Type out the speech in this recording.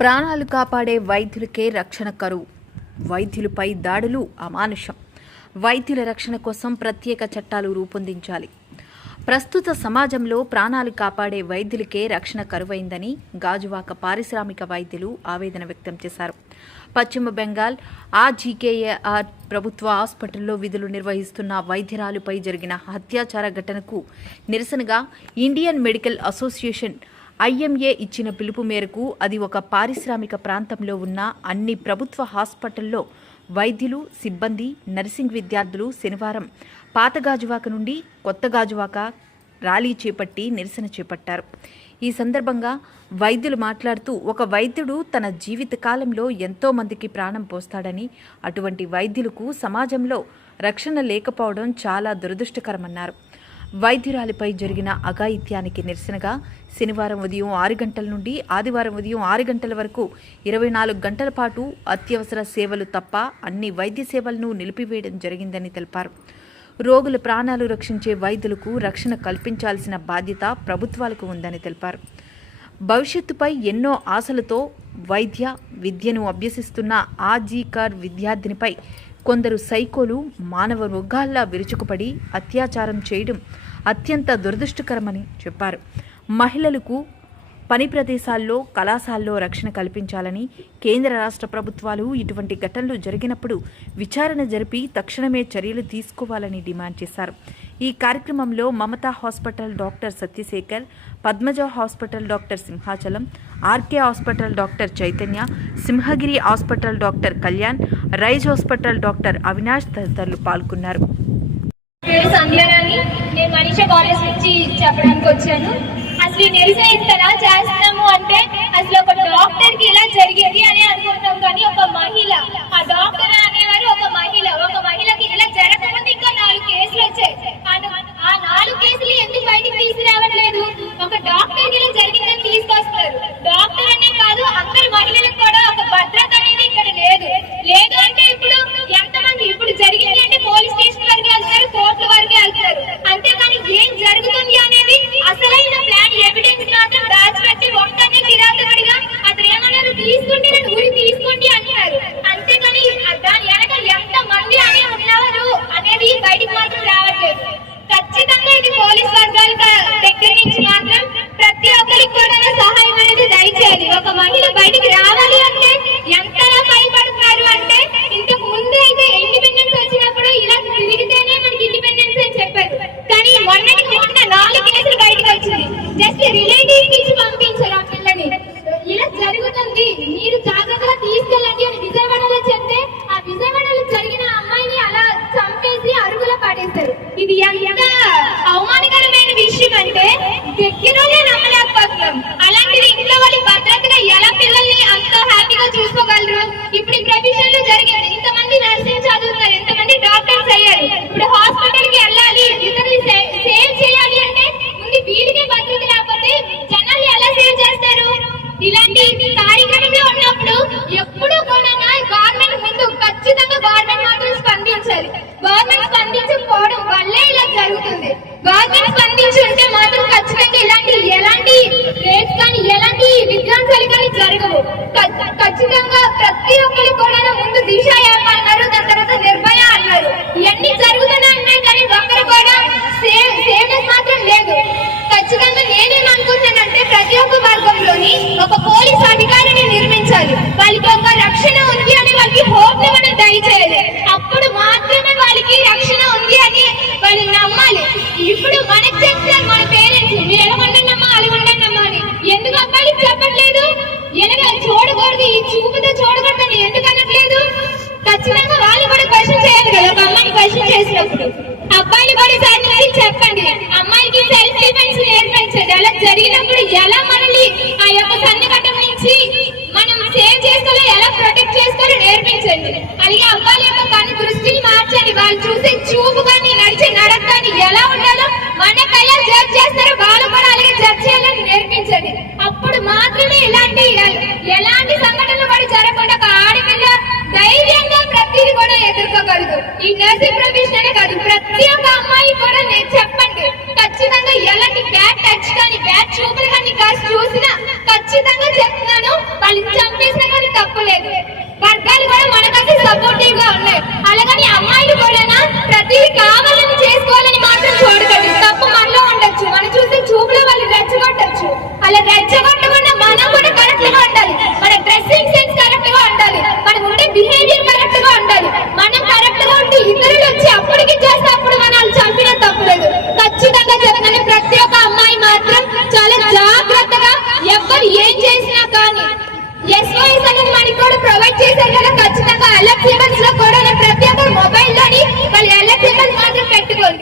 ప్రాణాలు కాపాడే వైద్యులకే రక్షణ కరువు. వైద్యులపై దాడులు అమానుషం. వైద్యుల రక్షణ కోసం ప్రత్యేక చట్టాలు రూపొందించాలి. ప్రస్తుత సమాజంలో ప్రాణాలు కాపాడే వైద్యులకే రక్షణ కరువైందని గాజువాక పారిశ్రామిక వైద్యులు ఆవేదన వ్యక్తం చేశారు. పశ్చిమ బెంగాల్ ఆర్జీకేఏఆర్ ప్రభుత్వ హాస్పిటల్లో విధులు నిర్వహిస్తున్న వైద్యురాలుపై జరిగిన హత్యాచార ఘటనకు నిరసనగా ఇండియన్ మెడికల్ అసోసియేషన్ ఐఎంఏ ఇచ్చిన పిలుపు మేరకు అది ఒక పారిశ్రామిక ప్రాంతంలో ఉన్న అన్ని ప్రభుత్వ హాస్పిటల్లో వైద్యులు సిబ్బంది నర్సింగ్ విద్యార్థులు శనివారం పాత గాజువాక నుండి కొత్త గాజువాక ర్యాలీ చేపట్టి నిరసన చేపట్టారు. ఈ సందర్భంగా వైద్యులు మాట్లాడుతూ ఒక వైద్యుడు తన జీవిత కాలంలో ఎంతో మందికి ప్రాణం పోస్తాడని అటువంటి వైద్యులకు సమాజంలో రక్షణ లేకపోవడం చాలా దురదృష్టకరమన్నారు. వైద్యురాలిపై జరిగిన అఘాయిత్యానికి నిరసనగా శనివారం ఉదయం ఆరు గంటల నుండి ఆదివారం ఉదయం ఆరు గంటల వరకు ఇరవై నాలుగు గంటల పాటు అత్యవసర సేవలు తప్ప అన్ని వైద్య సేవలను నిలిపివేయడం జరిగిందని తెలిపారు. రోగుల ప్రాణాలు రక్షించే వైద్యులకు రక్షణ కల్పించాల్సిన బాధ్యత ప్రభుత్వాలకు ఉందని తెలిపారు. భవిష్యత్తుపై ఎన్నో ఆశలతో వైద్య విద్యను అభ్యసిస్తున్న ఆజీకర్ విద్యార్థినిపై కొందరు సైకోలు మానవ మృగాల్లా విరుచుకుపడి అత్యాచారం చేయడం అత్యంత దురదృష్టకరమని చెప్పారు. మహిళలకు పని ప్రదేశాల్లో కళాశాలలో రక్షణ కల్పించాలని కేంద్ర రాష్ట్ర ప్రభుత్వాలు ఇటువంటి ఘటనలు జరిగినప్పుడు విచారణ జరిపి తక్షణమే చర్యలు తీసుకోవాలని డిమాండ్ చేశారు. ఈ కార్యక్రమంలో Mamata hospital doctor Satyashekhar Padmaja hospital doctor Simhachalam RK hospital doctor Chaitanya Simhagiri hospital doctor Kalyan rise hospital doctor Avinash తదితరులు పాల్గొన్నారు. నేను కాలేజ్ నుంచి చెప్పడానికి వచ్చాను. అసలు నిరసన ఇంతలా చేస్తున్నాము అంటే అసలు ఒక డాక్టర్కి ఇలా జరిగింది అని అనుకుంటాం కానీ ఒక మహిళ ఆ డాక్టర్ అనేవారు ఒక మహిళ ఒక మహిళకి ఇలా జరగకముందు ఇంకా నాలుగు కేసులు వచ్చాయి ఆ నా- ఆ నాలుగు కేసులు ఎందుకు బయటికి తీసుకురావట్లేదు ఒక డాక్టర్ ఇలా జరిగిందని తీసుకొస్తారు భద్రత లేకపోతే జనాలు ఎలా సేవ్ చేస్తారు? ఇలాంటి కార్యక్రమంలో ఉన్నప్పుడు ఎప్పుడు కూడా గవర్నమెంట్ ముందు ఖచ్చితంగా గవర్నమెంట్ మాత్రం స్పందించాలి. గవర్నమెంట్ స్పందించకపోవడం వచ్చినాక వాళ్ళు కూడా క్వశ్చన్ చేయాలి కదా ఒక అమ్మాయిని క్వశ్చన్ చేసినప్పుడు. అబ్బాయిలు కూడా సార్ నుంచి చెప్పండి. అమ్మాయికి సెల్ఫ్ డిఫెన్స్ నేర్పించండి అలా జరిగినప్పుడు ఎలా మనల్ని ఆ యొక్క సన్నిఘటన నుంచి మనం సేవ్ చేసుకోవాలో ఎలా ప్రొటెక్ట్ చేసుకోవాలో నేర్పించండి. అలాగే అబ్బాయిల యొక్క కను దృష్టిని మార్చండి. వాళ్ళు చూసే చూపు కానీ నడిచే నడక కానీ ఎలా ఉండాలో మన ఎలా జడ్జ్ చేస్తారో వాళ్ళు కూడా అలాగే జడ్జ్ చేయాలని నేర్పించండి. అప్పుడు మాత్రమే ఇలాంటి ఎలా ఎదుర్కోగలదు ఈ నర్సింగ్ ప్రొఫెషన్ అనే కాదు. ప్రతి ఒక్క అమ్మాయి కూడా నేను చెప్పండి. మనకి కూడా ప్రొవైడ్ చేశారు కదా ఖచ్చితంగా అలక్ష్యంగా